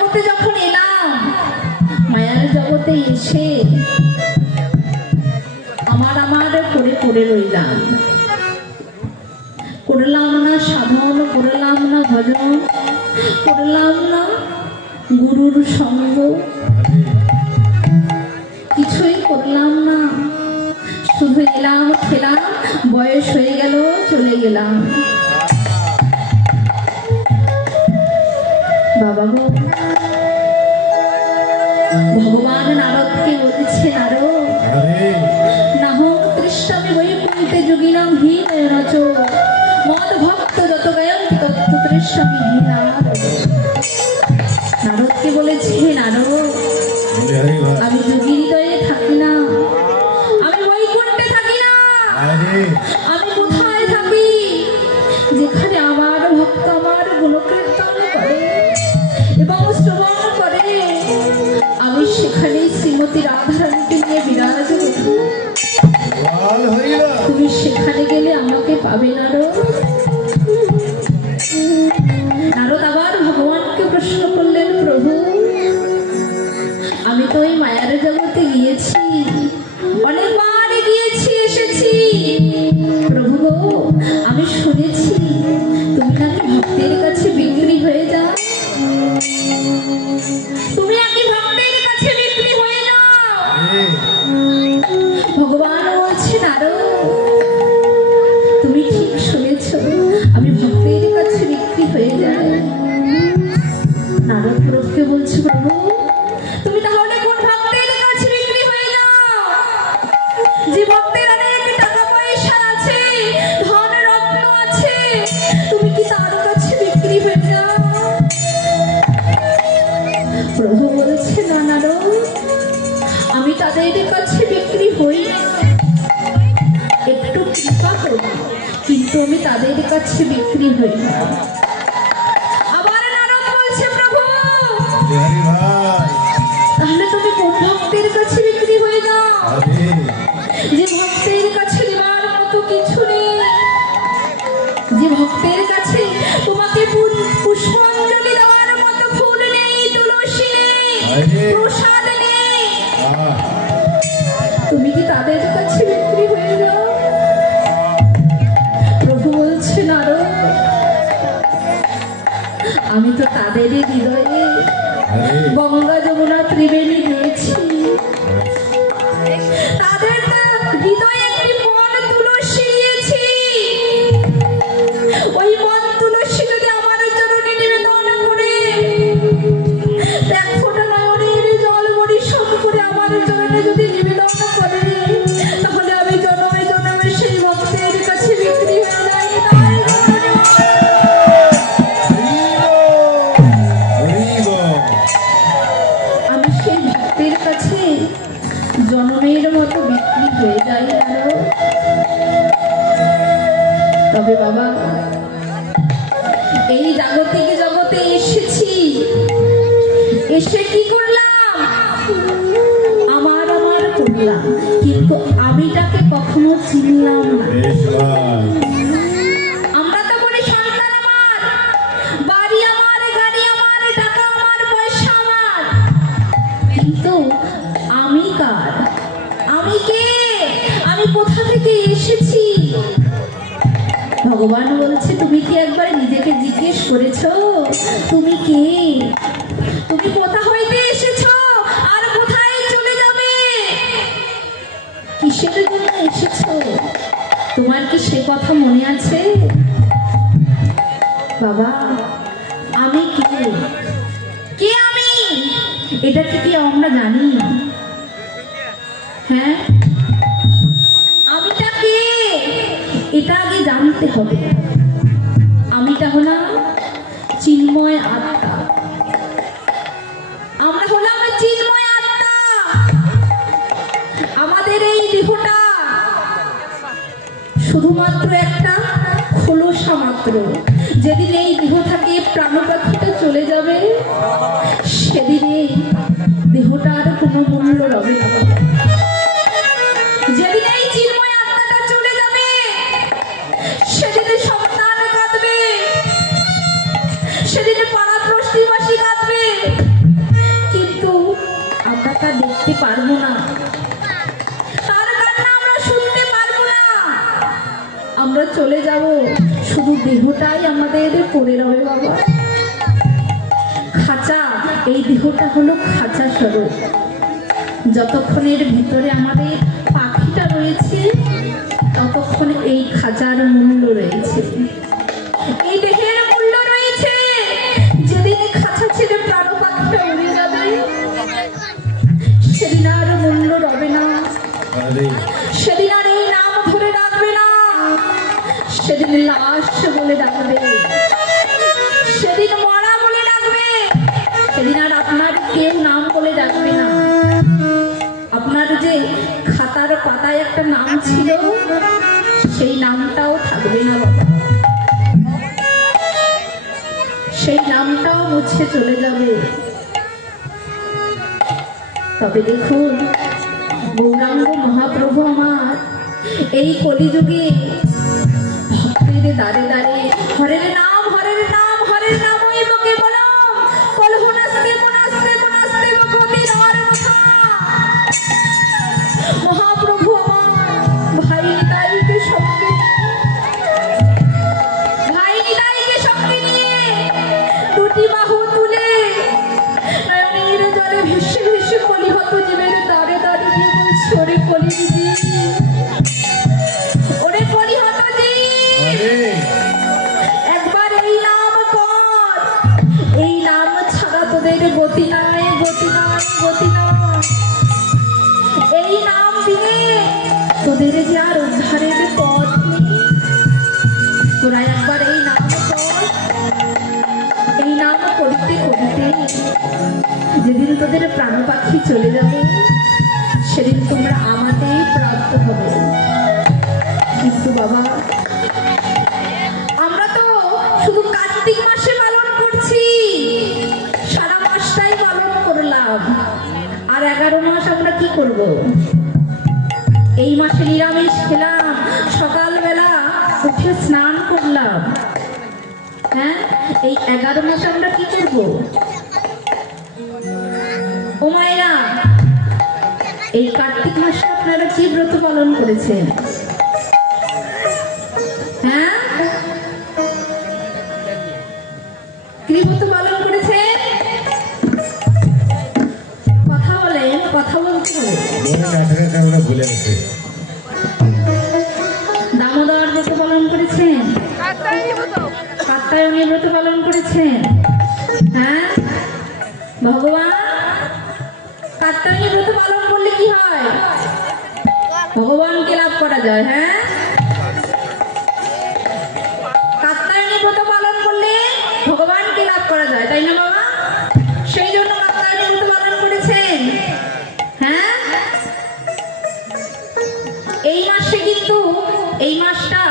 জগতে যখন এলাম, মায়ার জগতে এসে আমার করে পড়ে রইলাম। করলাম না সাধন, করলাম না ভজন, করলাম না গুরুর সঙ্গ, কিছুই করলাম না। শুধু এলাম, খেলাম, বয়স হয়ে গেল, চলে গেলাম। বাবা গো, ভগবান নারদকে বলছে, নারদ, নাহং তৃষ্ণামি বৈকুণ্ঠে যোগিনাং হীন নচ মদ ভক্ত যত গায়ন্তি তত তৃষ্ণামি হীনাদ। নারদকে বলেছে, নারদ, আমি যোগী হৃদয়ে থাকি না, আমি বৈকুণ্ঠে থাকি না। আমি কোথায় থাকি? যেখানে আমার ভক্ত আমার গুণকীর্তন করে এবং শ্রবণ করে, আমি সেখানেই শ্রীমতী রাধারানীকে নিয়ে বিরাজ করি। তুমি সেখানে গেলে আমাকে পাবে নারদ। নারদ আবার ভগবানকে প্রশ্ন করলেন, প্রভু, আমি তো ওই মায়ার জগতে গিয়েছি, অনেকবার গিয়েছি, এসেছি। প্রভু গো, আমি শুনেছি তুমি নাকি ভক্তের কাছে বিক্রি হয়ে যাও। তুমি নাকি ভক্তের কাছে বিক্রি হয়ে যাও। ভগবান বলছে, নারদ, তুমি ঠিক শুনেছ, আমি ভক্তের কাছে বিক্রি হয়ে যাই। নারদ প্রভুকে বলছে, প্রভু, তুমি তাহলে কোন ভক্তের কাছে বিক্রি হয়ে যাও? যে ভক্তের অনেক টাকা পয়সা আছে, ধন রত্ন আছে, তুমি কি তার কাছে বিক্রি হয়ে যাও? প্রভু বলছে, না নারদ, আমি তাদের কাছে বিক্রি হই না, একটু কৃপা করো, কিন্তু আমি তাদের কাছে বিক্রি হই না। আবার নারদ বলছে, প্রভু, তাহলে তুমি কোন ভক্তের কাছে বিক্রি হয়ে যাও? যে ভক্তের কাছে দেওয়ার মতো কিছু নেই, যে ভক্তের কাছে তোমাকে পুষ্পাঞ্জলি দেওয়ার মতো ফুল নেই, তুলসী নেই, প্রসাদ নেই, তুমি কি তাদের কাছে বিক্রি হয়ে যাও? প্রভু বলছে, নারদ, আমি তো তাদের হৃদয়ে গঙ্গা যমুনা ত্রিবেণী দিয়েছি। তাদের হৃদয়ে একটি মন তুলসী দিয়েছি। ওই মন তুলসী যদি আমার চরণে নিবেদন করে, এক ফোঁটা নয়নের জল পরিশোধ করে আমার চরণে যদি নিবেদন করে, তাহলে আমি জন্মে জন্মে সেই ভক্তের কাছে বিক্রি হয়ে যাই। আমি সেই ভক্তের কাছে জন্মের মতো বিক্রি হয়ে যাই। তবে বাবা, এই জাগতিক জগতে এসেছি, এসে কি করলাম? আমার করলাম, কিন্তু আমিটাকে কখনো চিনলাম না। আমরা তো বলি সন্তান আমার, বাড়ি আমার, গাড়ি আমার, টাকা আমার, পয়সা আমার, কিন্তু আমি কার? আমি কে? আমি কোথা থেকে এসেছি? ভগবান বলছে, তুমি কি একবার নিজেকে জিজ্ঞেস করেছো তুমি কে? তুমি কোথা হইতে এসেছো আর কোথায় চলে যাবে? কিসের জন্য এসেছো? তোমার কি সে কথা মনে আছে? বাবা, আমি কে? কে আমি? এটা কি আমরা জানি? হ্যাঁ, আমিটা কে এটা আগে জানতে হবে। আমিটা হলাম চিন্ময় আত্মা। আমরা হলাম চিন্ময় আত্মা। আমাদের এই দেহটা শুধুমাত্র একটা খোলসা মাত্র। যেদিন এই দেহ থেকে প্রাণপাখিটা চলে যাবে, সেদিন এই দেহটার কোনো মূল্য রবে না। যেদিন এই চিন্ময় আত্মাটা চলে যাবে, সেদিন সন্তান কাঁদবে, সেদিন পাড়া প্রতিবেশী কাঁদবে, চলে যাব, শুধু দেহটাই আমাদের পড়ে রবে বাবা। খাঁচা, এই দেহটা হলো খাঁচা স্বরূপ। যতক্ষণের ভিতরে আমাদের পাখিটা রয়েছে, ততক্ষণ এই খাঁচার মূল্য রয়েছে, এই দেহের মূল্য রয়েছে। যেদিন খাঁচা ছেড়ে প্রাণ পাখিটা উড়ে যাবে, সেদিন আর মূল্য রবে না, সেদিন আর এই নাম ধরে ডাকবে না, সেদিন লাশ বলে ডাকবে, সেদিন মরা বলে ডাকবে, সেদিন আর আপনার কেউ নাম বলে ডাকবে না। আপনার যে খাতার পাতায় একটা নাম ছিল, সেই নামটাও থাকবে না বাবা, সেই নামটাও মুছে চলে যাবে। তবে দেখুন গৌরাঙ্গ মহাপ্রভু আমার এই কলিযুগে ভক্তের দ্বারে দ্বারে হরের নাম, হরের নাম, হরের নাম ওই বকে বলো, কলহ নাস্তে মনাস্তে মনাস্তে বকতি নর কথা। মহাপ্রভু আমার ভাই নিতাইকে সঙ্গে, ভাই নিতাইকে সঙ্গে নিয়ে দুটি বাহু তুলে নয়নের জলে ভেসে ভেসে কলিহত জীবের দ্বারে দ্বারে গিয়ে বলছে, ওরে কলিযুগী, ওরে কলিহত জীব, একবার এই নাম কর, এই নাম ছাড়া তোদের গতি নাই, গতি নাই, গতি নাই। এই নাম দিলে তোদের যে আর উদ্ধারের পথ নেই। তোরা একবার এই নাম কর, এই নাম করতে করতে যেদিন তোদের প্রাণ পাখি চলে যাবে, সেদিন তোমরা আমাতেই প্রাপ্ত হবে। কিন্তু বাবা, আমরা তো শুধু কার্তিক মাসে পালন করছি, সারা মাসটাই পালন করলাম, আর 11 মাস আমরা কি করব? এই মাসে নিরামিষ খেলাম, সকালবেলা উঠে স্নান করলাম, হ্যাঁ, এই 11 মাস আমরা কি করব? ও মায়েরা, এই কার্তিক মাসে আপনারা কি ব্রত পালন করেছেন? হ্যাঁ, কি ব্রত পালন করেছেন? কথা বলেন, কথা বলতে হবে। দামোদর ব্রত পালন করেছেন, কাত্যায়নী ব্রত পালন করেছেন, হ্যাঁ ভগবান। কাত্যায়নী ব্রত পালন করলে কি হয়? ভগবানকে লাভ করা যায়। হ্যাঁ, কাত্যায়নী ব্রত পালন করলে ভগবানকে লাভ করা যায়, তাই না বাবা? সেই জন্য কাত্যায়নী ব্রত পালন করেছেন। হ্যাঁ, এই মাসে কিন্তু এই মাসটা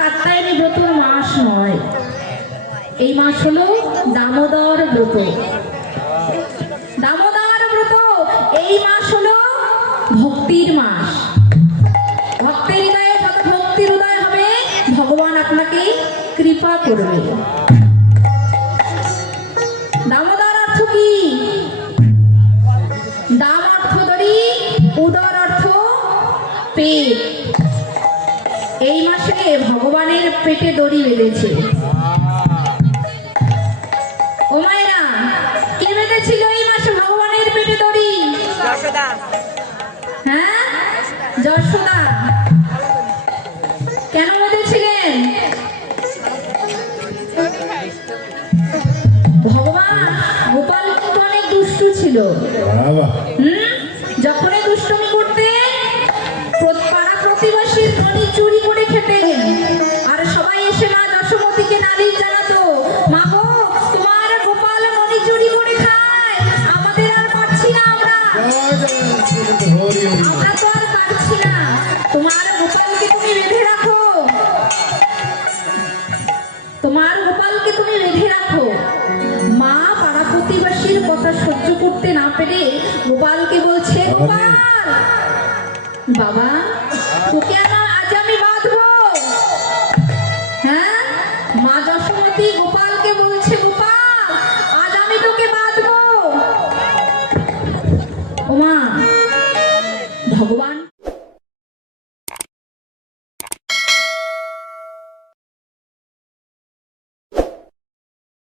কাত্যায়নী ব্রতর মাস নয়, এই মাস হলো দামোদর ব্রত। দামোদর ব্রত এই মাস হলো ভক্তির মাস। ভক্তের হৃদয়ে যত ভক্তির উদয় হবে, ভগবান আপনাকে কৃপা করবে। দামোদর অর্থ কি? দাম অর্থ দড়ি, উদর অর্থ পেট। এই মাসে ভগবানের পেটে দড়ি বেঁধেছে। ও মায়েরা, কে বেঁধেছিল এই মাসে ভগবানের পেটে দড়ি? যশোদা। হ্যাঁ, যশোদা। কেন বেঁধেছিলেন? ভগবান গোপাল কিন্তু অনেক দুষ্টু ছিল। যখনই দুষ্টুমি করতে পাড়া প্রতিবেশীর মণি চুরি করে খেতেন, আর সবাই এসে মা যশোমতীকে নালিশ জানাতো, মা গো, তোমার গোপাল মণি চুরি করে খায়, আমাদের আর পারছি না, আমরা তো আর পারছি না, তোমার গোপালকে তুমি বেঁধে রাখো, তোমার গোপালকে তুমি বেঁধে রাখো। মা পাড়া প্রতিবেশীর কথা সহ্য করতে না পেরে গোপালকে বলছে, গোপাল বাবা, তোকে আজ আমি বাঁধবো। হ্যাঁ, মা যশোমতী গোপালকে বলছে, গোপাল আজ আমি তোকে বাঁধবো। ওমা, ভগবান